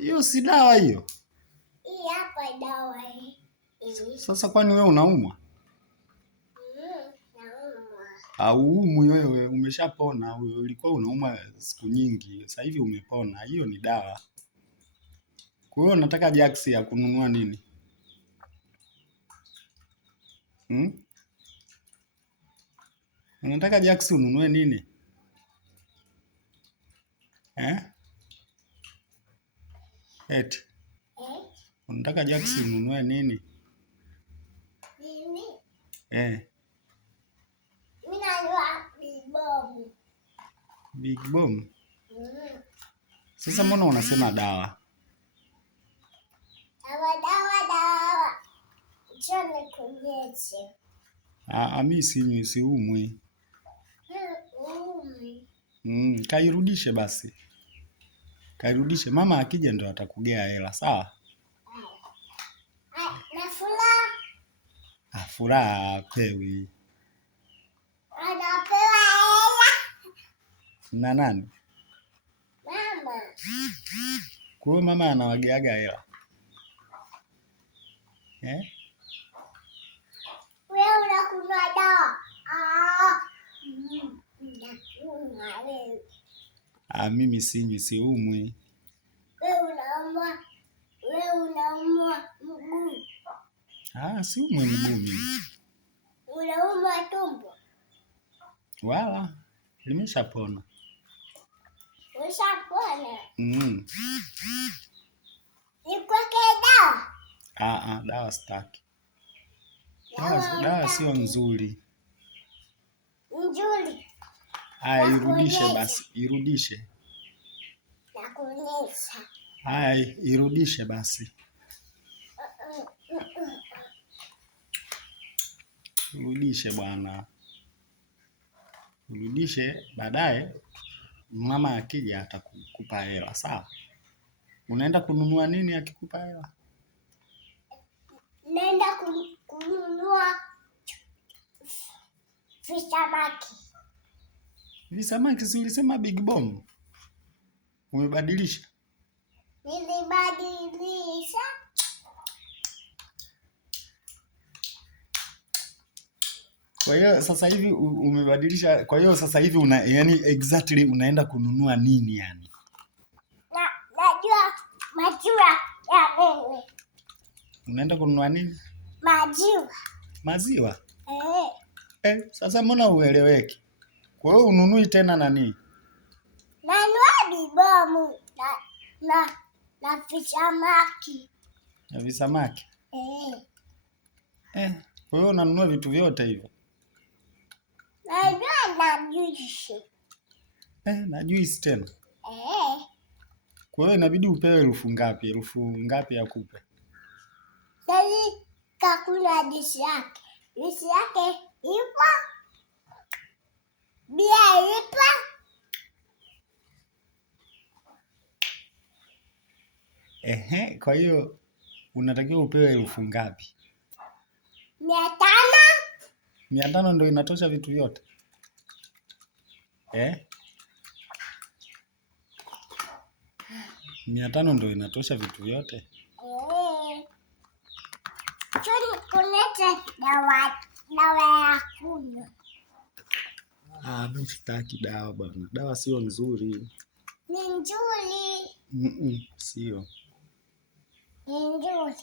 Hiyo si dawa hiyo. Hii hapa dawa hii. Sasa kwani wewe unaumwa? Naumwa. Hauumwi wewe, umeshapona. Ulikuwa unaumwa siku nyingi, sasa hivi umepona. Hiyo ni dawa. Kwa hiyo unataka Jax ya kununua nini? Unataka Jax ununue nini? Eti. Unataka Jax ununue nini? Mimi? Mimi nanunua Big Bomb. Big Bomb? Sasa mbona unasema dawa? Dawa. Njoo kunyeshe. Mimi siumwi. Kairudishe basi. Kairudishe. Mama akija ndo atakugea hela, sawa? Na furaha? Furaha apewi. Anapewa hela. Na nani? Mama. Kwa hiyo mama anawageaga hela. Wewe unakunywa dawa? Mimi siumwi. Wewe unaumwa mguu? Siumwi mguu mimi. Unaumwa tumbo? Wala, nimeshapona. Ushapona? Nikuwekee dawa? Dawa sitaki. Dawa sio nzuri. Nzuri. Irudishe basi, irudishe. Nakuonyesha. Irudishe basi. Urudishe bwana. Urudishe, baadaye mama akija atakupa hela, sawa? Unaenda kununua nini akikupa hela? Naenda kununua visamaki. Visamaki? Si ulisema Big Bomb? Umebadilisha? Nilibadilisha. Kwa hiyo sasa hivi umebadilisha. Kwa hiyo sasa hivi yani exactly unaenda kununua nini yani? Najua maziwa ya wewe. Unaenda kununua nini? Maziwa. Maziwa? Sasa mbona ueleweki? Kwa hiyo ununui tena nani? Nanunua Big Bomb na visamaki. Na visamaki? Kwa hiyo unanunua vitu vyote hivyo? Na juisi. Na juisi tena? Kwa hiyo inabidi upewe elfu ngapi ya kupe? Sasa kakula juisi yake. Juisi yake ipo. Bia ipo. Kwa hiyo unatakiwa upewe elfu ngapi? 500. 500 ndio inatosha vitu vyote? 500 ndio inatosha vitu vyote? Kuleta dawa ya kunywa. Mimi sitaki dawa bwana. Dawa sio nzuri. Ni nzuri. Sio. Ni nzuri.